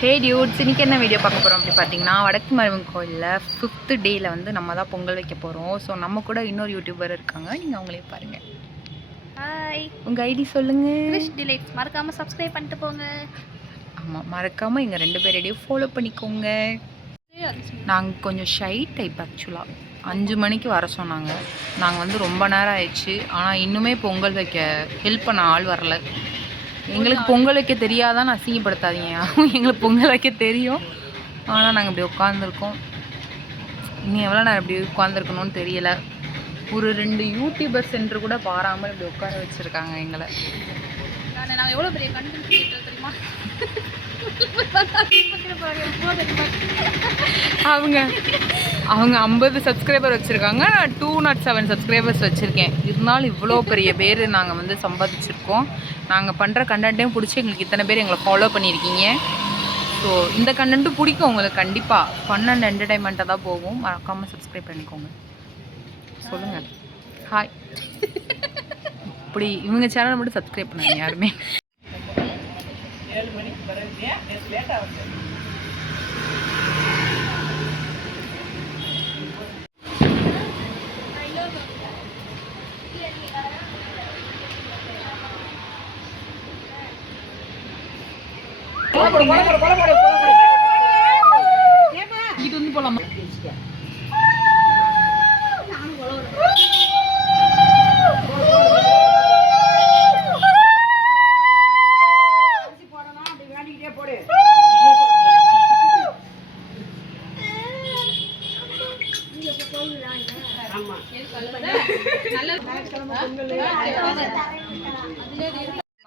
ஹே dudes, இன்றைக்கி என்ன video பார்க்க போகிறோம் அப்படி பார்த்தீங்கன்னா, வடக்கு மருவன் கோயிலில் 5th டேயில் வந்து நம்ம தான் பொங்கல் வைக்க போகிறோம். ஸோ நம்ம கூட இன்னொரு யூடியூபர் இருக்காங்க, நீங்கள் அவங்களே பாருங்கள். ஹாய், உங்கள் ஐடி சொல்லுங்கள். கிரிஷ் டிலைட்ஸ். மறக்காமல் சப்ஸ்கிரைப் பண்ணிட்டு போங்க. ஆமாம், மறக்காமல் எங்கள் 2 பேரையும் ஃபாலோ பண்ணிக்கோங்க. நாங்கள் கொஞ்சம் ஷை டைப் ஆக்சுவலாக 5 மணிக்கு வர சொன்னாங்க. நாங்கள் வந்து ரொம்ப நேரம் ஆயிடுச்சு. ஆனால் இன்னுமே பொங்கல் வைக்க ஹெல்ப் பண்ண ஆள் வரல. எங்களுக்கு பொங்கல் வைக்க தெரியாதான் அசிங்கப்படுத்தாதீங்க. எங்களுக்கு பொங்கல் வைக்க தெரியும், ஆனால் நாங்கள் இப்படி உட்காந்துருக்கோம். இன்னும் எவ்வளோ நேரம் இப்படி உட்காந்துருக்கணும்னு தெரியலை. ஒரு 2 யூடியூபர் சென்டர் கூட பாராமல் இப்படி உட்கார வச்சுருக்காங்க எங்களை. நாங்கள் எவ்வளோ பெரிய கண்டென்ட் கிரியேட்டர் தெரியுமா? அவங்க 50 சப்ஸ்கிரைபர் வச்சுருக்காங்க, நான் 207 சப்ஸ்கிரைபர்ஸ் வச்சுருக்கேன். இருந்தாலும் இவ்வளோ பெரிய பேர் நாங்கள் வந்து சம்பாதிச்சிருக்கோம். நாங்கள் பண்ணுற கண்டென்ட்டையும் பிடிச்சி எங்களுக்கு இத்தனை பேர் எங்களை ஃபாலோ பண்ணியிருக்கீங்க. ஸோ இந்த கண்டென்ட்டும் பிடிக்கும் உங்களுக்கு கண்டிப்பாக. ஃபன் அண்ட் என்டர்டைன்மெண்ட்டாக தான் போகும். மறக்காமல் சப்ஸ்கிரைப் பண்ணிக்கோங்க. சொல்லுங்கள் ஹாய். இப்படி இவங்க சேனலை மட்டும் சப்ஸ்கிரைப் பண்ணுங்க யாருமே. 7 மணிக்கு வரது லேட்டாக வந்து இது வந்து போலாமா?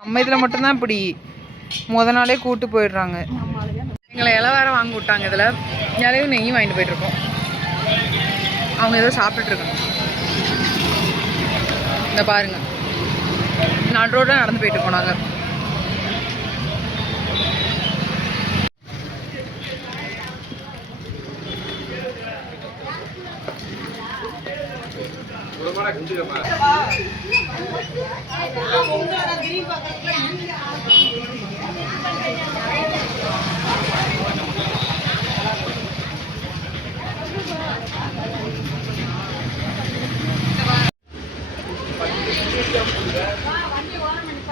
நம்ம இதில் மட்டும்தான் இப்படி நாளே கூட்டு போயிடுறாங்க. எங்களை இலை வேற வாங்கி விட்டாங்க. இதில் இலையும் நெய்யும் வாங்கிட்டு போயிட்டுருக்கோம். அவங்க ஏதோ சாப்பிட்டுருக்காங்க. இந்த பாருங்க, நடு ரோட்டில் நடந்து போயிட்டு இருக்கோம் நாங்கள்.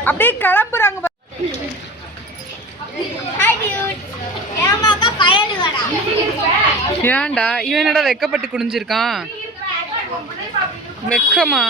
அப்படியே கிளம்புறாங்க. ஏன்டா இவன் என்னடா வெக்கப்பட்டு குனிஞ்சிருக்கான்? வெக்கமா?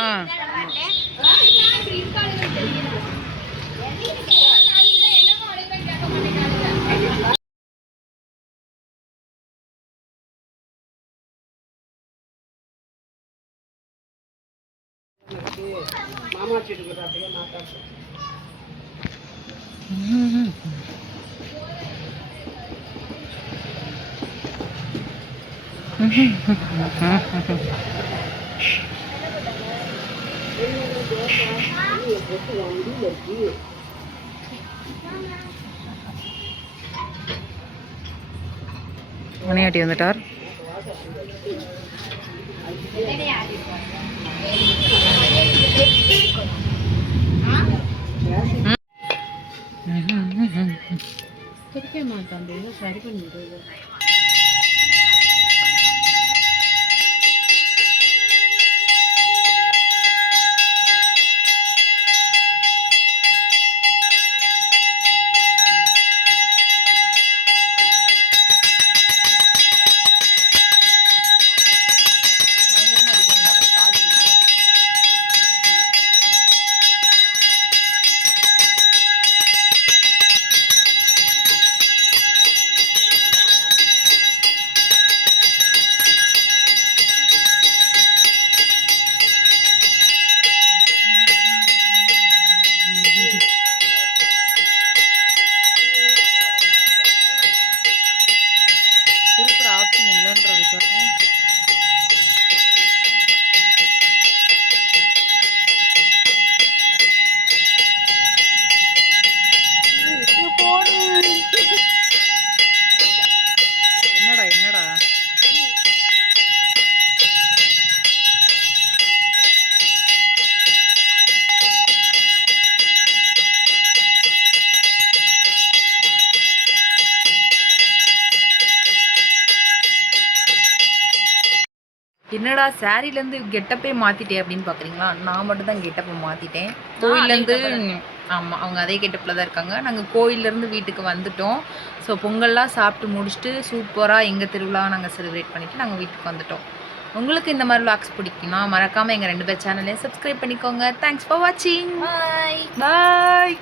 மணியாட்டி வந்துட்டார். சரி பண்ணிடு. என்னடா சாரிலேருந்து கெட்டப்பே மாற்றிட்டேன் அப்படின்னு பார்க்குறீங்களா? நான் மட்டும் தான் கெட்டப்பை மாற்றிட்டேன். கோயிலேருந்து ஆமாம், அவங்க அதே கெட்டப்பில் தான் இருக்காங்க. நாங்கள் கோயிலேருந்து வீட்டுக்கு வந்துட்டோம். ஸோ பொங்கல்லாம் சாப்பிட்டு முடிச்சுட்டு சூப்பராக எங்கள் திருவிழா நாங்கள் செலிப்ரேட் பண்ணிவிட்டு நாங்கள் வீட்டுக்கு வந்துட்டோம். உங்களுக்கு இந்த மாதிரி vlogs பிடிக்குன்னா மறக்காமல் எங்கள் 2 பேர் சேனலையும் சப்ஸ்கிரைப் பண்ணிக்கோங்க. தேங்க்ஸ் ஃபார் வாட்சிங். பாய். பாய்.